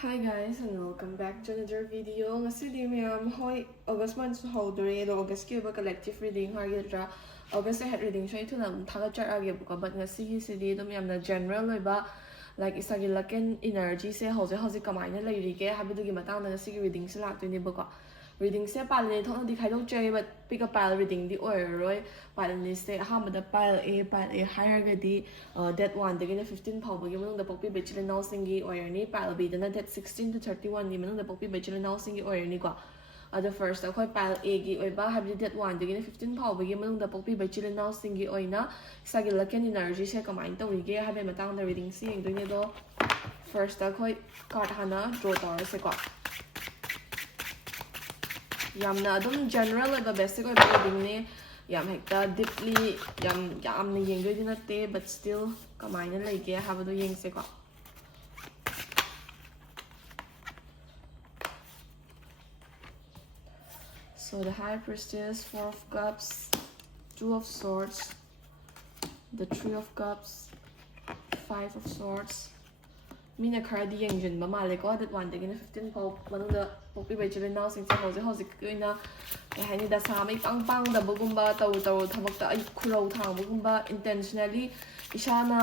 Hi guys and welcome back to another video. Ngasidi mayam hoy August month hodore do August ki ba collective reading hargedra August head reading so ituna thaga charage buka but ngasi sidi dum yamna general loiba like isagi laken energy se hoje kamaina leirige habidugi matangda ngasi reading se laktuni buka reading se palne thona dikhai dok jay but pick up pile reading di oiroi palne se hamada pile A higher gadi that one dagina 15 phawbagi manung da pokpi bachelor now singi oirni pile B dana that 16 to 31 ni manung da pokpi bachelor now singi oirni ko the first akhoi pile A gi oiba habi that one dagina 15 phawbagi manung da pokpi bachelor now singi oina sagi laken energy se kamain tawige habi matang da reading se engdoi do first akhoi card hana draw tor se ko yamna adum general oiba basic oiba reading ne yam hekta deeply yamna yengdoi di natte but still kamaina leige habadu yengse ko so the High Priestess, 4 of Cups, 2 of Swords, the 3 of Cups, 5 of Swords. Mina card yengjin ba male ko that one dagina 15 pau manung da pokpi bachelor now sing house kuina hani da sa mai pang da bugumba taw thabak ta ai khurau thang bugumba intentionally ishana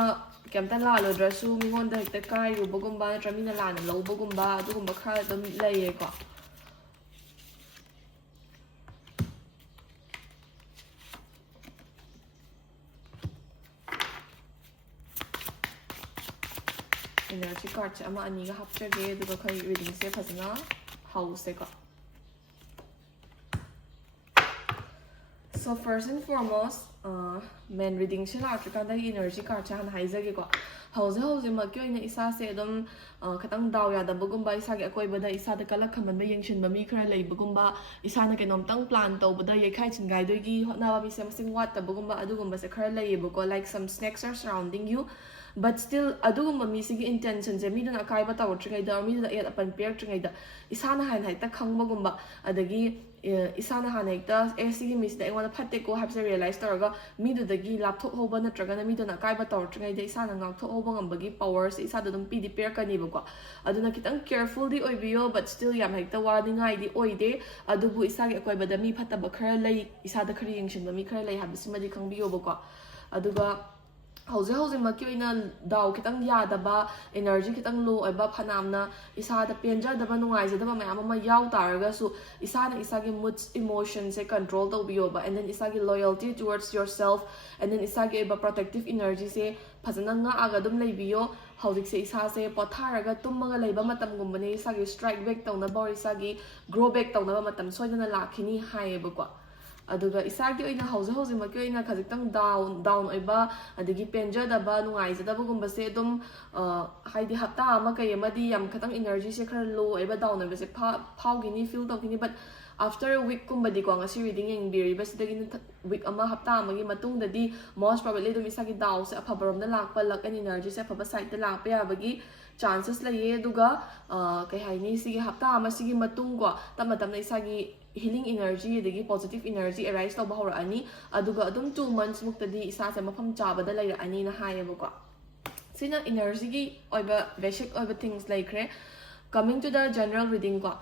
kemta la lo drasu mingon da hekta kai ru bugumba tramina la na lo bugumba adugumba khara dum laye ko energy card ama ani ga hapchage duga khai reading se phasna house ko so first and foremost main reading se la ka da energy card han haizage ko house ma kyo ina isa se dum khatang daw ya da bugumba isa ge akoi bada isa da kala khaman ba yengshin ba mi khara lei bugumba isa na kenom tang plan to bada ye khai chin gai doi gi hotna ba mi sem sing wat da bugumba adugumba se khara lei bu ko like some snacks are surrounding you but still adugumba mi sigi intention je mi dana kai ba taw tringai da mi da yet apan pair tringai da isa na han hai ta khangba gumba adagi isa na han ekta sigi mi da engona phatte ko have to realize taraga mi du dagi laptop hoba na traga na mi dana kai ba taw tringai da isa na ngak tho hoba ngambagi powers isa da dum pi di pair kani ba ko aduna kitang careful di oibiyo but still yam hekta warning ai di oide adubu isa ge koi ba da mi phatta ba khara lai isa da khari yengshin ba mi khara lai habisima di khangbiyo ba ko aduga hauze makki oina daw kitang yadaba energy kitang low oiba phanamna isa da penja daba nungai je daba mayam ma yaw taraga su isa na isa gi moods emotions se control to biyo ba and then isa gi loyalty towards yourself and then isa gi ba protective energy se phajana nga aga dum leibiyo hauzik se isa se potharaga tummaga leiba matam gumbane isa gi strike back tawna ba isa gi grow back tawna ba matam soidana lakhini haye ba ko aduga isagi oina hauze makki oina khajitang down oiba adigi penja da ba nungai jada bugumba se dum haidi hapta ama kai amadi yam khatang energy se khara low oiba down oiba se phau gini feel to gini but after a week kumbadi ko ngasi reading eng biri bas dagi week ama hapta amagi matung dadi most probably dum isagi down se aphabarom da lakpa lak an energy se aphaba side da lakpa ya bagi chances la ye duga kai haini sigi hapta ama sigi matung ko tamatam na isagi healing energy dagi positive energy arise to bahora ani aduga adum 2 months muktadi isa se mafam chabada laira ani na hayeba ko sina energy gi oiba basic oiba things like coming to the general reading ko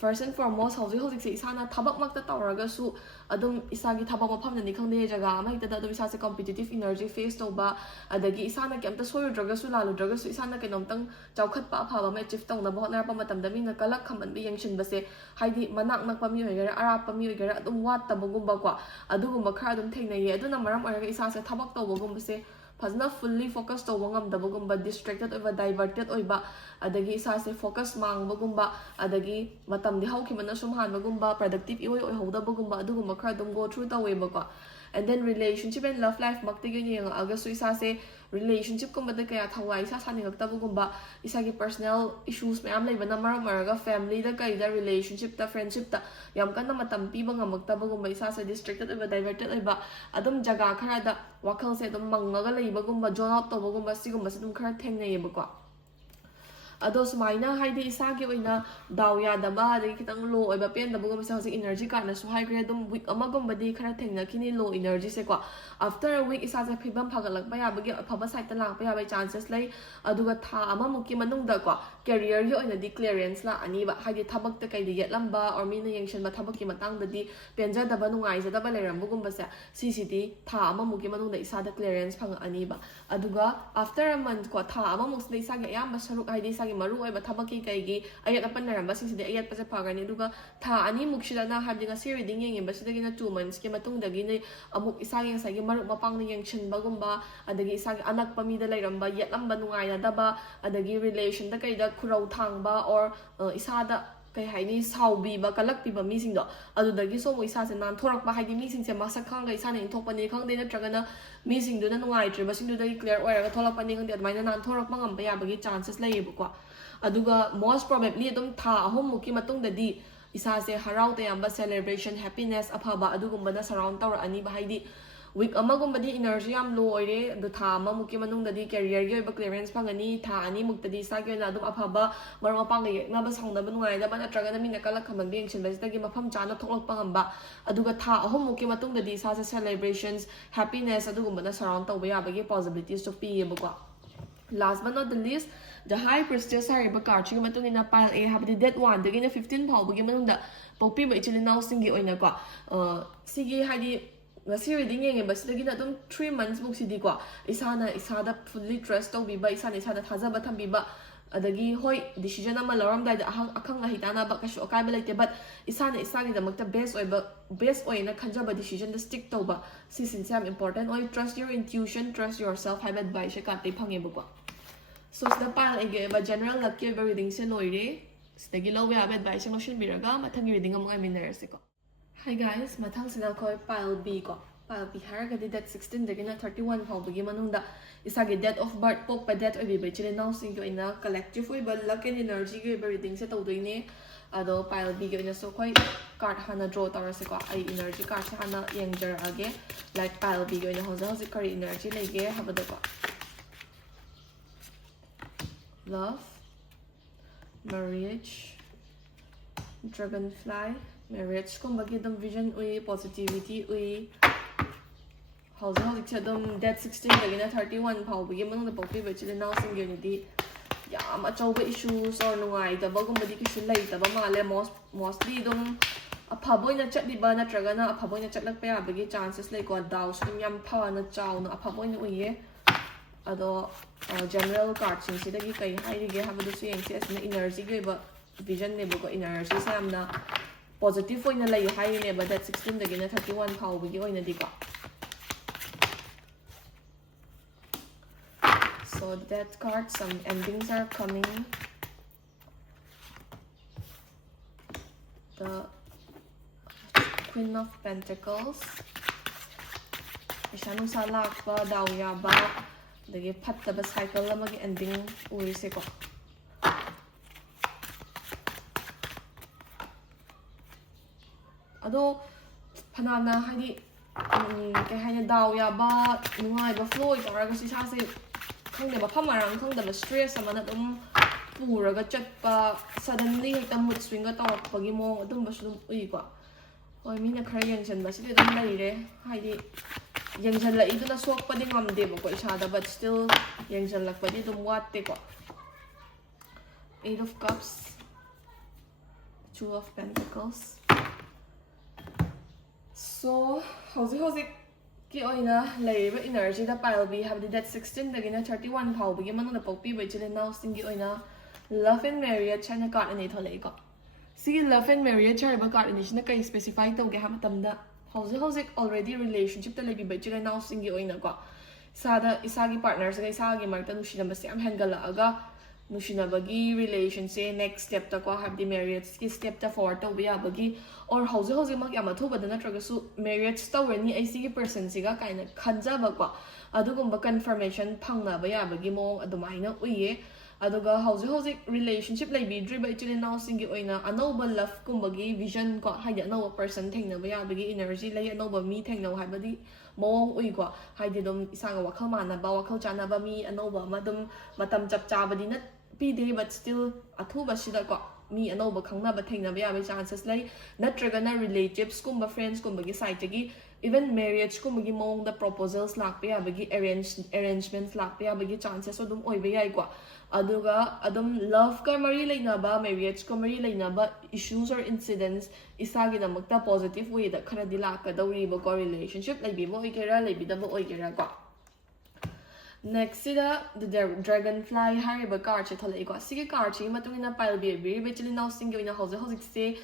first and foremost hauzik se isa na thabak makta tawraga su adum isa gi thabak mafam na ni khangde jaga ama hita da adum isa se competitive energy face to ba adagi isa na kemta soyu draga su lalu draga su isa na kenom tang chawkhat pa phaba ma achieve tong na bahot na pa matam da mi na kalak khaman bi yengshin ba se haidi manak nak pa mi oigara ara pa mi oigara adum wat ta bugumba ko adugumba khara adum theinai ye aduna maram araga isa se thabak to bugumba se fazna fully focus to wangam da bugumba distracted oiba diverted oiba adagi isa se focus mang bugumba adagi matam di hauki mana sum han bugumba productive ioi oi hoda bugumba adugumba khara dum go through ta weba ko and then relationship and love life makti gi yang aga su isa se relationship ko mada kaya thawai isa sani gakta bugumba isa gi personal issues mayam leiba na maraga family da kai da relationship ta friendship ta yam kana matam pi banga makta bugumba isa se distracted oiba diverted oiba adum jaga khara da wakhal se dum mangaga leiba gumba join out to bugumba sigumba se dum khara thengnai yeba ko ado sumaina haidi isagi oina dawya daba adi kitang low oiba pen da bugum se hausi energy ka na su high grade dum week amagum badi khara thengna kini low energy se ko after a week isa se phibam phagalak ba ya bagi phaba side ta lang pa ya by chances lai aduga tha ama muki manung da ko ꯀꯦꯔꯤꯌꯔꯒꯤ ꯑꯣꯏꯅꯗꯤ clearance ꯂꯥꯛꯑꯅꯤꯕ ꯍꯥꯏꯗꯤ ꯊꯕꯛꯇ ꯀꯩꯗ ꯌꯦꯠꯂꯝꯕ or ꯃꯤꯅ ꯌꯦꯡꯁꯤꯟꯕ ꯊꯕꯛꯀꯤ ꯃꯇꯥꯡꯗꯗꯤ ꯄꯦꯟꯖꯗꯕ ꯅꯨꯡꯉꯥꯏꯖꯗꯕ ꯂꯩꯔꯝꯕꯒꯨꯝꯕꯁꯦ ꯁꯤꯁꯤꯗꯤ ꯊꯥ ꯑꯃꯃꯨꯛꯀꯤ ꯃꯅꯨꯡꯗ ꯏꯁꯥꯗ ꯀ꯭ꯂꯤꯌꯔꯦꯟꯁ ꯐꯪꯉꯛꯑꯅꯤꯕ ꯑꯗꯨꯒ ꯑꯥꯐꯇꯔ ꯑ ꯃꯟꯊ ꯀꯣ ꯊꯥ ꯑꯃꯃꯨꯛꯁꯤꯗ ꯏꯁꯥꯒꯤ ꯑꯌꯥꯝꯕ ꯁꯔꯨꯛ ꯍꯥꯏꯗꯤ ꯏꯁꯥꯒꯤ ꯃꯔꯨꯑꯣꯏꯕ ꯊꯕꯛꯀꯤ ꯀꯩꯒꯤ ꯑꯌꯦꯠ ꯑꯄꯟ ꯂꯩꯔꯝꯕꯁꯤꯡꯁꯤꯗꯤ ꯑꯌꯦꯠꯄꯁꯦ ꯐꯒꯅꯤ ꯑꯗꯨꯒ ꯊꯥ ꯑꯅꯤꯃꯨꯛꯁꯤꯗꯅ ꯍꯥꯏꯕꯗꯤ ꯉꯁꯤ ꯔꯤꯗꯤꯡ ꯌꯦꯡꯉꯤꯕꯁꯤꯗꯒꯤꯅ 2 monthsꯀꯤ ꯃꯇꯨꯡꯗꯒꯤꯅ ꯑꯃꯨꯛ ꯏꯁꯥꯒꯤ ꯉꯁꯥꯏꯒꯤ ꯃꯔꯨꯞ ꯃꯄꯥꯡꯅ ꯌꯦꯡꯁꯤꯟꯕꯒꯨꯝꯕ ꯑꯗꯒꯤ ꯏꯁꯥꯒꯤ ꯑꯅꯛꯄ ꯃꯤꯗ ꯂꯩꯔꯝꯕ ꯌꯦꯠꯂꯝꯕ ꯅꯨꯡꯉꯥꯏꯅꯗꯕ ꯑꯗꯒꯤ ꯔꯤꯂꯦꯁꯟꯗ ꯀꯩꯗ ꯈꯨꯔꯧ ꯊꯥꯡꯕ ꯑꯣꯔ ꯏꯁꯥꯗ ꯀꯩ ꯍꯥꯏꯅꯤ ꯁꯥꯎꯕꯤꯕ ꯀꯜꯂꯛꯄꯤꯕ ꯃꯤꯁꯤꯡꯗꯣ ꯑꯗꯨꯗꯒꯤꯁꯨ ꯑꯃꯨꯛ ꯏꯁꯥꯁꯦ ꯅꯥꯟꯊꯣꯔꯛꯄ ꯍꯥꯏꯗꯤ ꯃꯤꯁꯤꯡꯁꯦ ꯃꯁꯛ ꯈꯪꯉꯒ ꯏꯁꯥꯅ ꯏꯟꯊꯣꯛꯄꯅꯤ ꯈꯪꯗꯦ ꯅꯠꯇ꯭ꯔꯒꯅ ꯃꯤꯁꯤꯡꯗꯨꯅ ꯅꯨꯡꯉꯥꯏꯇ꯭ꯔꯤꯕꯁꯤꯡꯗꯨꯗꯒꯤ ꯀ꯭ꯂꯤꯌꯔ ꯑꯣꯏꯔꯒ ꯊꯣꯛꯂꯛꯄꯅꯤ ꯈꯪꯗꯦ ꯑꯗꯨꯃꯥꯏꯅ ꯅꯥꯟꯊꯣꯔꯛꯄ ꯉꯝꯕ ꯌꯥꯕꯒꯤ ꯆꯥꯟꯁꯦꯁ ꯂꯩꯌꯦꯕꯀꯣ ꯑꯗꯨꯒ ꯃꯣꯁ ꯄ꯭ꯔꯣꯕꯦꯕꯂꯤ ꯑꯗꯨꯝ ꯊꯥ 3ꯃꯨꯛꯀꯤ ꯃꯇꯨꯡꯗꯗꯤ ꯏꯁꯥꯁꯦ ꯍꯔꯥꯎ ꯇꯌꯥꯝꯕ ꯁꯦꯂꯦꯕ꯭ꯔꯦꯁꯟ ꯍꯦꯄꯤꯅꯦꯁ ꯑꯐꯕ ꯑꯗꯨꯒꯨꯝꯕꯅ ꯁꯔꯥꯎꯟ ꯇꯧꯔꯛꯑꯅꯤꯕ ꯍꯥꯏꯗꯤ ꯋꯤꯛ ꯑꯃꯒꯨꯝꯕꯗꯤ ꯏꯅꯔꯖꯤ ꯌꯥꯝ ꯂꯣ ꯑꯣꯏꯔꯦ ꯑꯗꯣ ꯊꯥ ꯑꯃꯃꯨꯛꯀꯤ ꯃꯅꯨꯡꯗꯗꯤ ꯀꯦꯔꯤꯌꯔꯒꯤ ꯑꯣꯏꯕ ꯀ꯭ꯂꯤꯌꯔꯦꯟꯁ ꯐꯪꯒꯅꯤ ꯊꯥ ꯑꯅꯤꯃꯨꯛꯇꯗꯤ ꯏꯁꯥꯒꯤ ꯑꯣꯏꯅ ꯑꯗꯨꯝ ꯑꯐꯕ ꯃꯔꯨꯞ ꯃꯄꯥꯡꯒ ꯌꯦꯛꯅꯕ ꯁꯥꯎꯅꯕ ꯅꯨꯡꯉꯥꯏꯅꯗꯕ ꯅꯠꯇ꯭ꯔꯒꯅ ꯃꯤꯅ ꯀꯜꯂꯛ ꯈꯝꯕꯟꯕ ꯌꯦꯡꯁꯤꯟꯕꯁꯤꯗꯒꯤ ꯃꯐꯝ ꯆꯥꯅ ꯊꯣꯛꯂꯛꯄ ꯉꯝꯕ ꯑꯗꯨꯒ ꯊꯥ 3ꯃꯨꯛꯀꯤ ꯃꯇꯨꯡꯗꯗꯤ ꯏꯁꯥꯁꯦ ꯁꯦꯂꯦꯕ꯭ꯔꯦꯁꯟꯁ ꯍꯦꯄꯤꯅꯦꯁ ꯑꯗꯨꯒꯨꯝꯕꯅ ꯁꯔꯥꯎꯟ ꯇꯧꯕ ꯌꯥꯕꯒꯤ ꯄꯣꯖꯤꯕꯤꯂꯤꯇꯤꯁꯁꯨ ꯄꯤꯌꯦꯕꯀꯣ ꯂꯥꯁ ꯕꯠ ꯅꯣꯠ ꯗ ꯂꯤꯁ ꯗ ꯍꯥꯏ ꯄ꯭ꯔꯤꯁꯇꯦꯁ ꯍꯥꯏꯔꯤꯕ ꯀꯥꯔꯠꯁꯤꯒꯤ ꯃꯇꯨꯡ ꯏꯟꯅ ꯄꯥꯏꯜ ꯑꯦ ꯍꯥꯏꯕꯗꯤ ꯗꯦꯠ 1ꯗꯒꯤꯅ 15 ꯐꯥꯎꯕꯒꯤ ꯃꯅꯨꯡꯗ ꯄꯣꯛꯄꯤꯕ ꯏꯆꯤꯜ ꯏꯅꯥꯎꯁꯤꯡꯒꯤ ꯑꯣꯏꯅꯀꯣ ꯁꯤꯒꯤ ꯍꯥꯏꯗꯤ ꯉꯁꯤ ꯔꯤꯗꯤꯡ ꯌꯦꯡꯉꯤꯕꯁꯤꯗꯒꯤꯅ ꯑꯗꯨꯝ 3 monthsꯃꯨꯛꯁꯤꯗꯤꯀꯣ ꯏꯁꯥꯗ ꯐꯨꯜꯂꯤ ꯇ꯭ꯔꯁ ꯇꯧꯕꯤꯕ ꯏꯁꯥꯗ ꯊꯥꯖꯕ ꯊꯝꯕꯤꯕ ꯑꯗꯒꯤ ꯍꯣꯏ ꯗꯤꯁꯤꯖꯟ ꯑꯃ ꯂꯧꯔꯝꯗꯥꯏꯗ ꯑꯈꯪ ꯑꯍꯩ ꯇꯥꯟꯅꯕ ꯀꯩꯁꯨ ꯑꯀꯥꯏꯕ ꯂꯩꯇꯦ ꯕꯠ ꯏꯁꯥꯒꯤꯗꯃꯛꯇ ꯕꯦꯁ ꯑꯣꯏꯅ ꯈꯟꯖꯕ ꯗꯤꯁꯤꯖꯟꯗ ꯁ꯭ꯇꯤꯛ ꯇꯧꯕ ꯁꯤꯁꯤꯡꯁꯦ ꯌꯥꯝ ꯏꯝꯄꯣꯔꯇꯦꯟ ꯑꯣꯏ ꯇ꯭ꯔꯁ ꯌꯣꯔ ꯏꯟꯇ꯭ꯌꯨꯁꯟ ꯇ꯭ꯔꯁ ꯌꯣꯔ ꯁꯦꯜꯐ ꯍꯥꯏꯕ ꯑꯦꯗꯚꯥꯏꯁꯁꯦ ꯀꯥꯔꯠꯇꯩ ꯐꯪꯉꯦꯕꯀꯣ ꯁꯣ ꯁꯤꯗ ꯄꯥꯏꯜ ꯑꯩꯒꯤ ꯑꯣꯏꯕ ꯖꯦꯅꯔꯦꯜ ꯂꯛꯀꯤ ꯑꯣꯏꯕ ꯔꯤꯗꯤꯡꯁꯦ ꯂꯣꯏꯔꯦ ꯁꯤꯗꯒꯤ ꯂꯧꯕ ꯌꯥꯕ ꯑꯦꯗꯚꯥꯏꯁꯁꯤꯡ ꯂꯧꯁꯤꯟꯕꯤꯔꯒ ꯃꯊꯪꯒꯤ ꯔꯤꯗꯤꯡ ꯑꯃꯨꯛ ꯉꯥꯏꯃꯤꯟꯅꯔꯁꯤꯀꯣ ꯍꯥꯏ ꯒꯥꯏꯁ ꯃꯊꯪꯁꯤꯗ ꯑꯩꯈꯣꯏ ꯄꯥꯏꯜ ꯕꯤ ꯀꯣ ꯄꯥꯏꯜ ꯕꯤ ꯍꯥꯏꯔꯒꯗꯤ ꯗꯦꯠ 16ꯗꯒꯤꯅ 31 ꯐꯥꯎꯕꯒꯤ ꯃꯅꯨꯡꯗ ꯏꯁꯥꯒꯤ ꯗꯦꯠ ꯑꯣꯐ ꯕꯔth ꯄꯣꯛꯄ ꯗꯦꯠ ꯑꯣꯏꯕꯤꯕ ꯏꯆꯤꯜ ꯏꯅꯥꯎꯁꯤꯡꯒꯤ ꯑꯣꯏꯅ ꯀꯂꯦꯛꯇꯤꯚ ꯑꯣꯏꯕ ꯂꯛ ꯑꯦꯟ ꯏꯅꯔꯖꯤꯒꯤ ꯑꯣꯏꯕ ꯔꯤꯗꯤꯡꯁꯦ ꯇꯧꯗꯣꯏꯅꯦ ꯑꯗꯣ ꯄꯥꯏꯜ ꯕꯤꯒꯤ ꯑꯣꯏꯅꯁꯨ ꯑꯩꯈꯣꯏ ꯀꯥꯔꯠ ꯍꯥꯟꯅ ꯗ꯭ꯔꯣ ꯇꯧꯔꯁꯤꯀꯣ ꯑꯩ ꯏꯅꯔꯖꯤ ꯀꯥꯔꯠꯁꯦ ꯍꯥꯟꯅ ꯌꯦꯡꯖꯔꯛꯑꯒꯦ ꯂꯥꯏꯛ ꯄꯥꯏꯜ ꯕꯤꯒꯤ ꯑꯣꯏꯅ ꯍꯧꯖꯤꯛ ꯀꯔꯤ ꯏꯅꯔꯖꯤ ꯂꯩꯒꯦ ꯍꯥꯏꯕꯗꯀꯣ love, marriage, dragonfly, marriage ꯀꯨꯝꯕꯒꯤ ꯑꯗꯨꯝ vision ꯎꯏ positivity ꯎꯏ ꯍꯧꯖꯤꯛꯁꯦ ꯑꯗꯨꯝ ꯗꯦꯠ 16ꯗꯒꯤꯅ 31 ꯐꯥꯎꯕꯒꯤ ꯃꯅꯨꯡꯗ ꯄꯣꯛꯄꯤꯕ ꯏꯆꯤꯜ ꯏꯅꯥꯎꯁꯤꯡꯒꯤ ꯑꯣꯏꯅꯗꯤ ꯌꯥꯝ ꯑꯆꯧꯕ ꯏꯁꯨꯁ ꯑꯣꯔ ꯅꯨꯡꯉꯥꯏꯇꯕꯒꯨꯝꯕꯗꯤ ꯀꯩꯁꯨ ꯂꯩꯇꯕ ꯃꯥꯜꯂꯦ ꯃꯣꯁꯂꯤ ꯑꯗꯨꯝ ꯑꯐꯕ ꯑꯣꯏꯅ ꯆꯠꯂꯤꯕ ꯅꯠꯇ꯭ꯔꯒꯅ ꯑꯐꯕ ꯑꯣꯏꯅ ꯆꯠꯂꯛꯄ ꯌꯥꯕꯒꯤ ꯆꯥꯟꯁꯦꯁ ꯂꯩꯀꯣ ꯗꯥꯎꯁꯨ ꯑꯗꯨꯝ ꯌꯥꯝ ꯐꯅ ꯆꯥꯎꯅ ꯑꯐꯕ ꯑꯣꯏꯅ ꯎꯏꯌꯦ ꯑꯗꯣ ꯖꯦꯅꯔꯦꯜ ꯀꯥꯔꯠꯁꯤꯡꯁꯤꯗꯒꯤ ꯀꯩ ꯍꯥꯏꯔꯤꯒꯦ ꯍꯥꯏꯕꯗꯨꯁꯨ ꯌꯦꯡꯁꯤ ꯑꯁꯤꯅ ꯏꯅꯔꯖꯤꯒꯤ ꯑꯣꯏꯕ ꯚꯤꯖꯟꯅꯦꯕꯀꯣ ꯏꯅꯔꯖꯤꯁꯦ ꯌꯥꯝꯅ ꯄꯣꯖꯤꯇꯤቭ ꯑꯣꯏꯅ ꯂꯩ ꯍꯥꯏꯔꯤꯅꯦꯕ ꯗꯦꯠ 16ꯗꯒꯤꯅ 31 ꯐꯥꯎꯕꯒꯤ ꯑꯣꯏꯅꯗꯤꯀꯣ so that card some endings are coming the Queen of Pentacles ꯄꯩꯁꯥ ꯅꯨꯡꯁꯥ ꯂꯥꯛꯄ ꯗꯥꯎ ꯌꯥꯕ ꯑꯗꯒꯤ ꯐꯠꯇꯕ ꯁꯥꯏꯀꯜ ꯑꯃꯒꯤ ꯑꯦꯟꯗꯤꯡ ꯑꯣꯏꯔꯤꯁꯦꯀꯣ ꯑꯗꯣ ꯐꯅꯥꯅ ꯍꯥꯏꯗꯤ ꯀꯩ ꯍꯥꯏꯅꯤ ꯗꯥꯎ ꯌꯥꯕ ꯅꯨꯡꯉꯥꯏꯕ ꯐ꯭ꯂꯣ ꯑꯣꯏꯇꯥꯔꯒꯁꯨ ꯏꯁꯥꯁꯦ ꯈꯪꯗꯦ ꯃꯐꯝ ꯃꯔꯥꯡ ꯈꯪꯗꯕ ꯁ꯭ꯇ꯭ꯔꯦꯁ ꯑꯃꯅ ꯑꯗꯨꯝ ꯄꯨꯔꯒ ꯆꯠꯄ ꯁꯗꯟꯂꯤ ꯍꯦꯛꯇ ꯃꯨꯠ ꯁ꯭ꯋꯤꯡꯒ ꯇꯧꯔꯛꯄꯒꯤ ꯃꯑꯣꯡ ꯑꯗꯨꯝꯕꯁꯨ ꯑꯗꯨꯝ ꯎꯏꯀꯣ ꯍꯣꯏ ꯃꯤꯅ ꯈꯔ ꯌꯦꯡꯁꯤꯟꯕꯁꯤꯗꯤ ꯑꯗꯨꯝ ꯂꯩꯔꯦ ꯍꯥꯏꯗꯤ ꯌꯦꯡꯁꯤꯜꯂꯛꯏꯗꯨꯅ ꯁꯣꯛꯄꯗꯤ ꯉꯝꯗꯦꯕꯀꯣ ꯏꯁꯥꯗ ꯕꯠ ꯁ꯭ꯇꯤꯜ ꯌꯦꯡꯁꯤꯜꯂꯛꯄꯗꯤ ꯑꯗꯨꯝ ꯋꯥꯠꯇꯦꯀꯣ 8 of Cups 2 of Pentacles so ꯍꯧꯖꯤꯛꯀꯤ ꯑꯣꯏꯅ ꯂꯩꯔꯤꯕ ꯏꯅꯔꯖꯤꯗ ꯄꯥꯏꯜꯕꯤ ꯍꯥꯏꯕꯗꯤ ꯗꯦꯠ 16ꯗꯒꯤꯅ 31 ꯐꯥꯎꯕꯒꯤ ꯃꯅꯨꯡꯗ ꯄꯣꯛꯄꯤꯕ ꯏꯆꯤꯜ ꯏꯅꯥꯎꯁꯤꯡꯒꯤ ꯑꯣꯏꯅ ꯂꯚ ꯑꯦꯟ ꯃꯦꯔꯤꯌꯦꯖ ꯍꯥꯏꯅ ꯀꯥꯔꯠ ꯑꯅꯤ ꯊꯣꯛꯂꯛꯏꯀꯣ ꯁꯤꯒꯤ ꯂꯚ ꯑꯦꯟ ꯃꯦꯔꯤꯌꯦꯖ ꯍꯥꯏꯔꯤꯕ ꯀꯥꯔꯠ ꯑꯅꯤꯁꯤꯅ ꯀꯩ ꯁ꯭ꯄꯦꯁꯤꯐꯥꯏ ꯇꯧꯒꯦ ꯍꯥꯏꯕ ꯃꯇꯝꯗ ꯍꯧꯖꯤꯛ ꯑꯣꯜꯔꯦꯗꯤ ꯔꯤꯂꯦꯁꯟꯁꯤꯞꯇ ꯂꯩꯕꯤꯕ ꯏꯆꯤꯜ ꯏꯅꯥꯎꯁꯤꯡꯒꯤ ꯑꯣꯏꯅꯀꯣ ꯏꯁꯥꯒꯤ ꯄꯥꯔꯠꯅꯔꯁꯤꯒ ꯏꯁꯥꯒꯤ ꯃꯔꯛꯇ ꯅꯨꯡꯁꯤꯅꯕꯁꯦ ꯌꯥꯝ ꯍꯦꯟꯒꯠꯂꯛꯑꯒ ꯅꯨꯡꯁꯤꯅꯕꯒꯤ ꯔꯤꯂꯦꯁꯟꯁꯦ ꯅꯦꯛꯁ ꯁ꯭ꯇꯦꯞꯇꯀꯣ ꯍꯥꯏꯕꯗꯤ ꯃꯦꯔꯤꯌꯦꯖꯀꯤ ꯁ꯭ꯇꯦꯞꯇ ꯐꯣꯔꯋꯥꯔꯗ ꯇꯧꯕ ꯌꯥꯕꯒꯤ ꯑꯣꯔ ꯍꯧꯖꯤꯛꯃꯛ ꯌꯥꯝ ꯑꯊꯨꯕꯗ ꯅꯠꯇ꯭ꯔꯒꯁꯨ ꯃꯦꯔꯤꯌꯦꯖ ꯇꯧꯔꯅꯤ ꯑꯩ ꯁꯤꯒꯤ ꯄꯔꯁꯟꯁꯤꯒ ꯀꯥꯏꯅ ꯈꯟꯖꯕꯀꯣ ꯑꯗꯨꯒꯨꯝꯕ ꯀꯟꯐꯔꯃꯦꯁꯟ ꯐꯪꯅꯕ ꯌꯥꯕꯒꯤ ꯃꯑꯣꯡ ꯑꯗꯨꯃꯥꯏꯅ ꯎꯏꯌꯦ ꯑꯗꯨꯒ ꯍꯧꯖꯤꯛ ꯔꯤꯂꯦꯁꯟꯁꯤꯞ ꯂꯩꯕꯤꯗ꯭ꯔꯤꯕ ꯏꯆꯤꯜ ꯏꯅꯥꯎꯁꯤꯡꯒꯤ ꯑꯣꯏꯅ ꯑꯅꯧꯕ ꯂꯚꯀꯨꯝꯕꯒꯤ ꯚꯤꯖꯟ ꯀꯣ ꯍꯥꯏꯗꯤ ꯑꯅꯧꯕ ꯄꯔꯁꯟ ꯊꯦꯡꯅꯕ ꯌꯥꯕꯒꯤ ꯏꯅꯔꯖꯤ ꯂꯩ ꯑꯅꯧꯕ ꯃꯤ ꯊꯦꯡꯅꯧ ꯍꯥꯏꯕꯗꯤ ꯃꯑꯣꯡ ꯎꯏꯀꯣ ꯍꯥꯏꯗꯤ ꯑꯗꯨꯝ ꯏꯁꯥꯒ ꯋꯥꯈꯜ ꯃꯥꯟꯅꯕ ꯋꯥꯈꯜ ꯆꯥꯟꯅꯕ ꯃꯤ ꯑꯅꯧꯕ ꯑꯃ ꯑꯗꯨꯝ ꯃꯇꯝ ꯆꯞ ꯆꯥꯕꯗꯤ ꯄꯤꯗꯦ ꯕꯠ ꯁ꯭ꯇꯤꯜ ꯑꯊꯨꯕꯁꯤꯗꯀꯣ ꯃꯤ ꯑꯅꯧꯕ ꯈꯪꯅꯕ ꯊꯦꯡꯅꯕ ꯌꯥꯕꯒꯤ ꯆꯥꯟꯁꯦꯁ ꯂꯩ ꯅꯠꯇ꯭ꯔꯒꯅ ꯔꯤꯂꯦꯇꯤꯚꯁꯀꯨꯝꯕ ꯐ꯭ꯔꯦꯟꯁꯀꯨꯝꯕꯒꯤ ꯁꯥꯏꯠꯇꯒꯤ even marriage kumagi mongda proposals lakpa yabagi arrangements lakpa yabagi chances adum oiba yai kwa aduga adum love ka mari lainaba marriage ka mari lainaba issues or incidents isagi namakta positive way da khara dilaka dawriba ko relationship laibibo oigera laibidaba oigera kwa next sida the dragonfly hariba card che tholai ko sige card chi matungina pile be be chili now single ina house se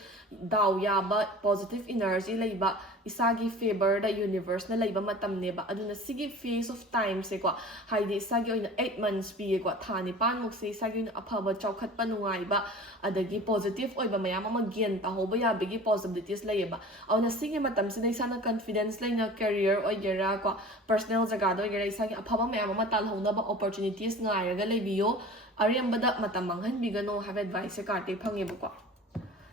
daw yaba positive energy laiba isagi favor da universe na laiba matam neba aduna sige phase of time se ko haidi isagi oina 8 months pi ko thani pan muk se isagi oina aphaba chawkhat pa nungai ba adagi positive oiba mayam ama gen ta hoba ya bigi possibilities laiba awna sige matam se isana confidence laina career oigera ko personal jaga do oigera isagi aphaba mayam ama tal hona ba opportunities ngai raga laibiyo ariambada matam manghan bigano have advice card te phange ba ko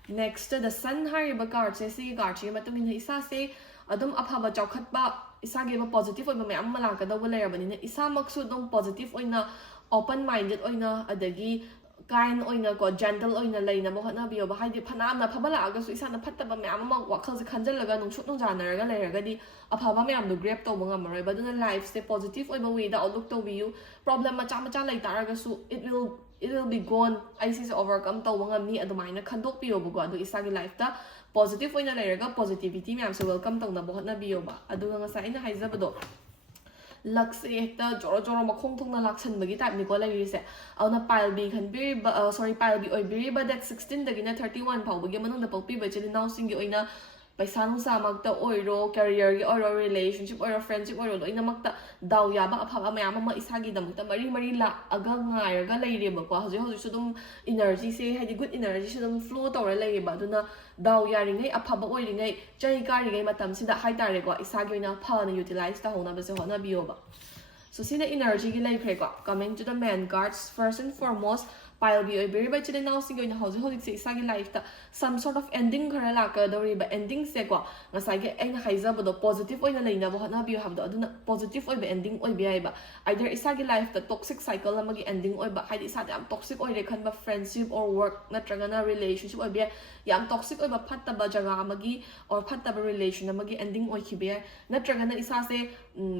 next the sun hariba card se si card chi matungin isa se adum aphaba chawkhat ba isa ge ba positive oiba mayam mala ka daw layabani na isa maksu dong positive oina open minded oina adagi kind oina ko gentle oina laina mo hana biyo ba haidi phanam na phabala aga su isa na phattaba mayam ma wakhal se khanjal laga nung shut nung janaraga layraga di aphaba mayam do grab to banga maroi ba duna life se positive oiba way da outlook to biyu problem ma cha lai taraga su it will be gone I see overcome to mga ni adumaina khandok piyo bugo adu isagi life ta positive oina layraga positivity mayam se welcome tong na bohot na biyo ba adu nga sa ina haizabado luck se hekta joro makhong thong na laksan bagi type ni ko lagi se awna pile b khan bi sorry pile b oi bi ba that 16 dagina 31 phau bagi manung na pawpi ba chili now singi oina paisa nung sa magta oiro career gi oiro relationship oiro friendship oiro loina makta daw yaba aphaba mayam ma isagi damta mari la aga ngairaga leire ba ko hoji sudum energy se haidi good energy sudum flow tawra leire ba duna daw yaringai aphaba oiringai chai karigai matam sida haitare ko isagi oina phana utilize ta hona ba se hona biyo ba so sina energy gi leikre ko coming to the man cards first and foremost pile be very by chile now singo in house se isagi life ta some sort of ending khara la ka dori ba ending se ko ngasai ge aina haiza ba do positive oina leina ba hana bi have do aduna positive oi ba ending oi bi ai ba either isagi life ta toxic cycle amagi ending oi ba haidi sa am toxic oi re khan ba friendship or work natraga na relationship oi bi yam toxic oi ba phatta ba jaga amagi or phatta ba relation amagi ending oi ki bi natraga na isa se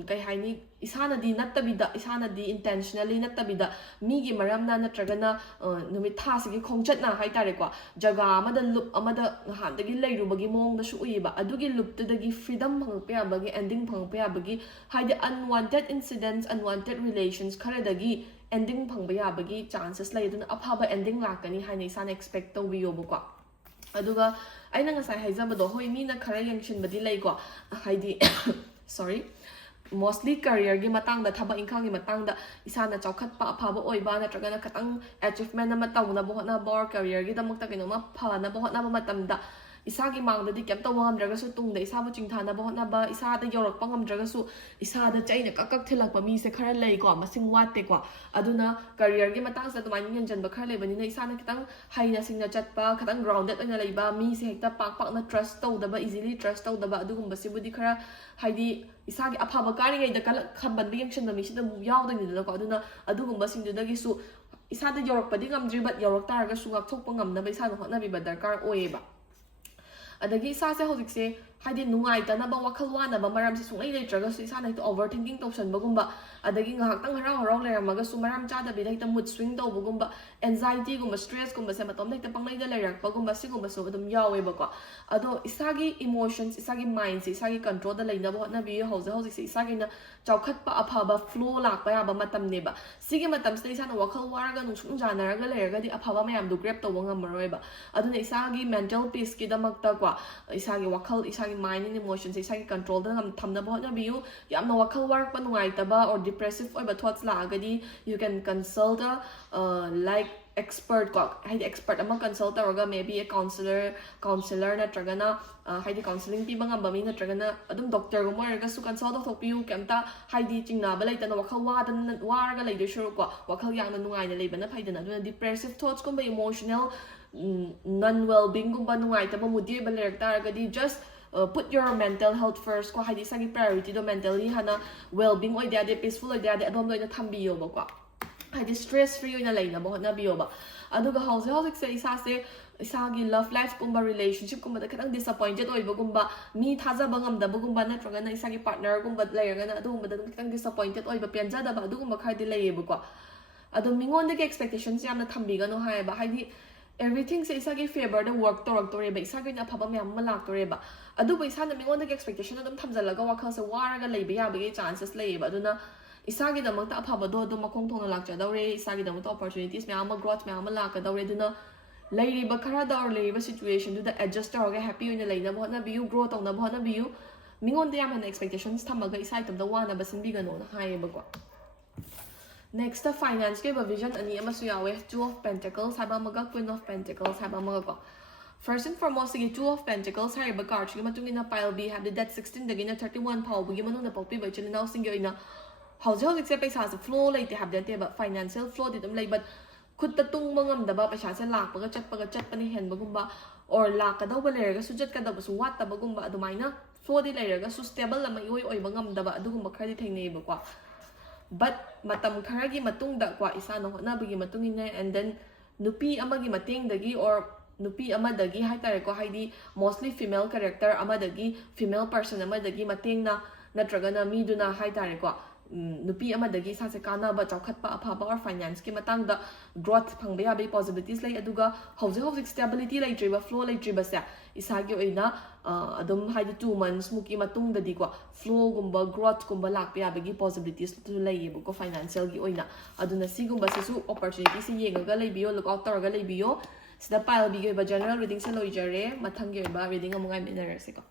kai haini isana di nattabida isana di intentionally nattabida migi maramna natraga na numit tha sigi khongchat na haitare ko jaga amada loop amada han dagi leiru bagi mong da su uiba adugi loop to dagi freedom phang pe bagi ending phang pe bagi haide unwanted incidents unwanted relations khara dagi ending phang ba bagi chances lai dun aphaba ending lakani haine isana expect to biyo ko aduga aina ngasai haijabado hoi mi na khara yangshin badi lai ko haidi sorry mostly career gi matang da thaba ingkhang gi matang da isana chawkhat pa phaba oiba na traga na katang achievement na matang na bohna bor career gi damak ta kino ma pha na bohna ma matam da isagi mang da di kem to wam draga su tung da isa bu chingtha na bohna ba isa da yorak pangam draga su isa da chaina kakak thilak pa mi se khara lei ko masing watte ko aduna career gi matang sa tumai nyan jan ba khara lei bani na isa na kitang haina singna chat pa katang grounded oina lei ba mi se hekta pak na trust to da ba easily trust to da ba adugum ba sibudi khara haidi isagi aphaba kari ngai da kala khamban bi yangshan da mi sida mu yaw da ni da ko aduna adugum ba sing da gi su isa da yorak pa di ngam dri bat yorak tar ga su ngak thok pa ngam na ba isa no hotna bi ba darkar oye ba adagi isa se hojik se haidi nungai ta na ba wakhal wana ba maram se sungai le traga su isa na to overthinking to san bagumba adagi ngahak tang harau leramaga su maram cha da bi da mood swing to bagumba anxiety gumba stress gumba se matom da panglai da lerak bagumba sigumba su adum yawe ba ko ado isagi emotions isagi mind se isagi control da leina ba na bi hojik se isagi na chawkhat pa aphaba flow lak pa ya ba matam ne ba sigi matam se isa na wakhal waraga nu sung janaraga leraga di aphaba mayam du grab to ngam maroi ba aduna isagi mental peace ki da makta ko isagi wakhal isagi mind and emotions isagi control da ngam thamna ba na biu yamna wakhal warak pa nungai ta ba or depressive oiba thoughts la agadi you can consult a like expert ko haidi expert ama consult taraga maybe a counselor na tragana haidi counseling pi bangam bami na tragana adum doctor go moraga su consult of piu kemta haidi chingna ba laita na wakhal waraga laidu shuru ko wakhal yang na nungai na leibana phaidana aduna depressive thoughts ko ba emotional non well being ko ba nungai ta ba mudi ba lerek taragadi just put your mental health first ko haidi sagi priority do mentally hana well being oida de peaceful oida de adom do ina thambiyo ba ko haidi stress free oina leina ba na biyo ba ꯑꯗꯨꯒ ꯍꯧꯖꯤꯛꯁꯦ ꯏꯁꯥꯒꯤ love ꯂꯥꯏꯐꯀꯨꯝꯕ ꯔꯤꯂꯦꯁꯟꯁꯤꯞꯀꯨꯝꯕꯗ ꯈꯤꯇꯪ ꯗꯤꯁꯑꯄꯣꯏꯟꯇꯦꯠ ꯑꯣꯏꯕꯒꯨꯝꯕ ꯃꯤ ꯊꯥꯖꯕ ꯉꯝꯗꯕꯒꯨꯝꯕ ꯅꯠꯇ꯭ꯔꯒꯅ ꯏꯁꯥꯒꯤ ꯄꯥꯔꯠꯅꯔꯒꯨꯝꯕ ꯂꯩꯔꯒꯅ ꯑꯗꯨꯒꯨꯝꯕꯗ ꯑꯗꯨꯝ ꯈꯤꯇꯪ ꯗꯤꯁꯑꯄꯣꯏꯟꯇꯦꯠ ꯑꯣꯏꯕ ꯄꯦꯟꯖꯗꯕ ꯑꯗꯨꯒꯨꯝꯕ ꯈꯔꯗꯤ ꯂꯩꯌꯦꯕꯀꯣ ꯑꯗꯣ ꯃꯤꯉꯣꯟꯗꯒꯤ ꯑꯦꯛꯁꯄꯦꯛꯇꯦꯁꯟꯁꯦ ꯌꯥꯝꯅ ꯊꯝꯕꯤꯒꯅꯨ ꯍꯥꯏꯌꯦꯕ ꯍꯥꯏꯗꯤ everythingꯁꯦ ꯏꯁꯥꯒꯤ ꯐꯦꯚꯔꯗ ꯋꯔꯛ ꯇꯧꯔꯛꯇꯣꯔꯦꯕ ꯏꯁꯥꯒꯤ ꯑꯣꯏꯅ ꯑꯐꯕ ꯃꯌꯥꯝ ꯑꯃ ꯂꯥꯛꯇꯣꯔꯦꯕ ꯑꯗꯨꯕꯨ ꯏꯁꯥꯅ ꯃꯤꯉꯣꯟꯗꯒꯤ ꯑꯦꯛꯁꯄꯦꯛꯇꯦꯁꯟ ꯑꯗꯨꯝ ꯊꯝꯖꯜꯂꯒ ꯋꯥꯈꯜꯁꯦ ꯋꯥꯔꯒ ꯂꯩꯕ ꯌꯥꯕꯒꯤ ꯆꯥꯟꯁꯦꯁ ꯂꯩꯌꯦꯕ ꯑꯗꯨꯅ ꯏꯁꯥꯒꯤꯗꯃꯛꯇ ꯑꯐꯕꯗꯣ ꯑꯗꯨꯝ ꯃꯈꯣꯡ ꯊꯣꯡꯅ ꯂꯥꯛꯆꯗꯧꯔꯦ ꯏꯁꯥꯒꯤꯗꯃꯛꯇ ꯑꯣꯄꯣꯔꯆꯨꯅꯤꯇꯤꯁ ꯃꯌꯥꯝ ꯑꯃ ꯒ꯭ꯔꯣꯊ ꯃꯌꯥꯝ ꯑꯃ ꯂꯥꯛꯀꯗꯧꯔꯦ ꯑꯗꯨꯅ ꯂꯩꯔꯤꯕ ꯈꯔꯗ ꯂꯩꯔꯤꯕ ꯁꯤꯆꯨꯋꯦꯁꯟꯗꯨꯗ ꯑꯦꯗꯖꯁ ꯇꯧꯔꯒ ꯍꯦꯄꯤ ꯑꯣꯏꯅ ꯂꯩꯅꯕ ꯍꯣꯠꯅꯕꯤꯌꯨ ꯒ꯭ꯔꯣ ꯇꯧꯅꯕ ꯍꯣꯠꯅꯕꯤꯌꯨ ꯃꯤꯉꯣꯟꯗ ꯌꯥꯝ ꯍꯦꯟꯅ ꯑꯦꯛꯁꯄꯦꯛꯇꯦꯁꯟꯁ ꯊꯝꯃꯒ ꯏꯁꯥ ꯏꯇꯣꯝꯇ ꯋꯥꯅꯕ ꯁꯤꯟꯕꯤꯒꯅꯣꯅ ꯍꯥꯏꯌꯦꯕꯀꯣ ꯅꯦꯛꯁꯇ ꯐꯥꯏꯅꯥꯟꯁꯀꯤ ꯑꯣꯏꯕ ꯚꯤꯖꯟ ꯑꯅꯤ ꯑꯃꯁꯨ ꯌꯥꯎꯋꯦ 2 of Pentacles ꯍꯥꯏꯕ ꯑꯃꯒ Queen of Pentacles ꯍꯥꯏꯕ ꯑꯃꯒꯀꯣ ꯐꯥꯔꯁ ꯑꯦꯟ ꯐꯣꯔꯃꯣꯁ ꯁꯤꯒꯤ 2 of Pentacles ꯍꯥꯏꯔꯤꯕ ꯀꯥꯔꯠꯁꯤꯒꯤ ꯃꯇꯨꯡ ꯏꯟꯅ ꯄꯥꯏꯜ ꯕꯤ ꯍꯥꯏꯕꯗꯤ ꯗꯦꯠ 16ꯗꯒꯤꯅ 31 ꯐꯥꯎꯕꯒꯤ ꯃꯅꯨꯡꯗ ꯄꯣꯛꯄꯤꯕ ꯏꯆꯤꯜ ꯏꯅꯥꯎꯁꯤꯡꯒꯤ ꯑꯣꯏꯅ ꯍꯧꯖꯤꯛꯁꯦ ꯄꯩꯁꯥꯁꯦ ꯐ꯭ꯂꯣ ꯂꯩꯇꯦ ꯍꯥꯏꯕ ꯅꯠꯇꯦꯕ ꯐꯥꯏꯅꯥꯟꯁꯤꯌꯦꯜ ꯐ꯭ꯂꯣꯗꯤ ꯑꯗꯨꯝ ꯂꯩ ꯕꯠ ꯈꯨꯠꯇ ꯇꯨꯡꯕ ꯉꯝꯗꯕ ꯄꯩꯁꯥꯁꯦ ꯂꯥꯛꯄꯒ ꯆꯠꯄꯅ ꯍꯦꯟꯕꯒꯨꯝꯕ ꯑꯣꯔ ꯂꯥꯛꯀꯗꯧꯕ ꯂꯩꯔꯒꯁꯨ ꯆꯠꯀꯗꯕꯁꯨ ꯋꯥꯠꯇꯕꯒꯨꯝꯕ ꯑꯗꯨꯃꯥꯏꯅ ꯐ꯭ꯂꯣꯗꯤ ꯂꯩꯔꯒꯁꯨ ꯁ꯭ꯇꯦꯕꯜ ꯑꯃ ꯏꯑꯣꯏ ꯑꯣꯏꯕ ꯉꯝꯗꯕ ꯑꯗꯨꯒꯨꯝꯕ ꯈꯔꯗꯤ ꯊꯦꯡꯅꯩꯌꯦꯕꯀꯣ ꯕꯠ ꯃꯇꯝ ꯈꯔꯒꯤ ꯃꯇꯨꯡꯗ ꯀꯣ ꯏꯁꯥꯅ ꯍꯣꯠꯅꯕꯒꯤ ꯃꯇꯨꯡ ꯏꯟꯅ ꯑꯦꯟ ꯗꯦꯟ ꯅꯨꯄꯤ ꯑꯃꯒꯤ ꯃꯇꯦꯡꯗꯒꯤ ꯑꯣꯔ ꯅꯨꯄꯤ ꯑꯃꯗꯒꯤ ꯍꯥꯏꯇꯥꯔꯦꯀꯣ ꯍꯥꯏꯗꯤ ꯃꯣꯁꯂꯤ ꯐꯤꯃꯦꯜ ꯀꯦꯔꯦꯛꯇꯔ ꯑꯃꯗꯒꯤ ꯐꯤꯃꯦꯜ ꯄꯔꯁꯟ ꯑꯃꯗꯒꯤ ꯃꯇꯦꯡꯅ ꯅꯠꯇ꯭ꯔꯒꯅ ꯃꯤꯗꯨꯅ ꯍꯥꯏꯇꯥꯔꯦꯀꯣ ꯅꯨꯄꯤ ꯑꯃꯗꯒꯤ ꯏꯁꯥꯁꯦ ꯀꯥꯟꯅꯕ ꯆꯥꯎꯈꯠꯄ ꯑꯐꯕ ꯑꯣꯔ ꯐꯥꯏꯅꯥꯟꯁꯀꯤ ꯃꯇꯥꯡꯗ ꯒ꯭ꯔꯣꯊ ꯐꯪꯕ ꯌꯥꯕꯒꯤ ꯄꯣꯁꯤꯕꯤꯂꯤꯇꯤꯁ ꯂꯩ ꯑꯗꯨꯒ ꯍꯧꯖꯤꯛ ꯁ꯭ꯇꯦꯕꯤꯂꯤꯇꯤ ꯂꯩꯇ꯭ꯔꯤꯕ ꯐ꯭ꯂꯣ ꯂꯩꯇ꯭ꯔꯤꯕꯁꯦ ꯏꯁꯥꯒꯤ ꯑꯣꯏꯅ ꯑꯗꯨꯝ ꯍꯥꯏꯗꯤ 2 monthsꯃꯨꯛꯀꯤ ꯃꯇꯨꯡꯗꯗꯤꯀꯣ ꯐ꯭ꯂꯣꯒꯨꯝꯕ ꯒ꯭ꯔꯣꯊꯀꯨꯝꯕ ꯂꯥꯛꯄ ꯌꯥꯕꯒꯤ ꯄꯣꯁꯤꯕꯤꯂꯤꯇꯤꯁꯁꯨ ꯂꯩꯌꯦꯕꯀꯣ ꯐꯥꯏꯅꯥꯟꯁꯤꯌꯦꯜꯒꯤ ꯑꯣꯏꯅ ꯑꯗꯨꯅ ꯁꯤꯒꯨꯝꯕꯁꯤꯁꯨ ꯑꯣꯄꯣꯔꯆꯨꯅꯤꯇꯤꯁꯤ ꯌꯦꯡꯉꯒ ꯂꯩꯕꯤꯌꯣ ꯂꯨꯛ ꯑꯥꯎꯠ ꯇꯧꯔꯒ ꯂꯩꯕꯤꯌꯣ ꯁꯤꯗ ꯄꯥꯏꯜꯕꯤꯒꯤ ꯑꯣꯏꯕ ꯖꯦꯅꯔꯦꯜ ꯔꯤꯗꯤꯡꯁꯦ ꯂꯣꯏꯖꯔꯦ ꯃꯊꯪꯒꯤ ꯑꯣꯏꯕ ꯔꯤꯗꯤꯡ ꯑꯃꯨꯛ ꯉꯥꯏꯃꯤꯟꯅꯔꯁꯤꯀꯣ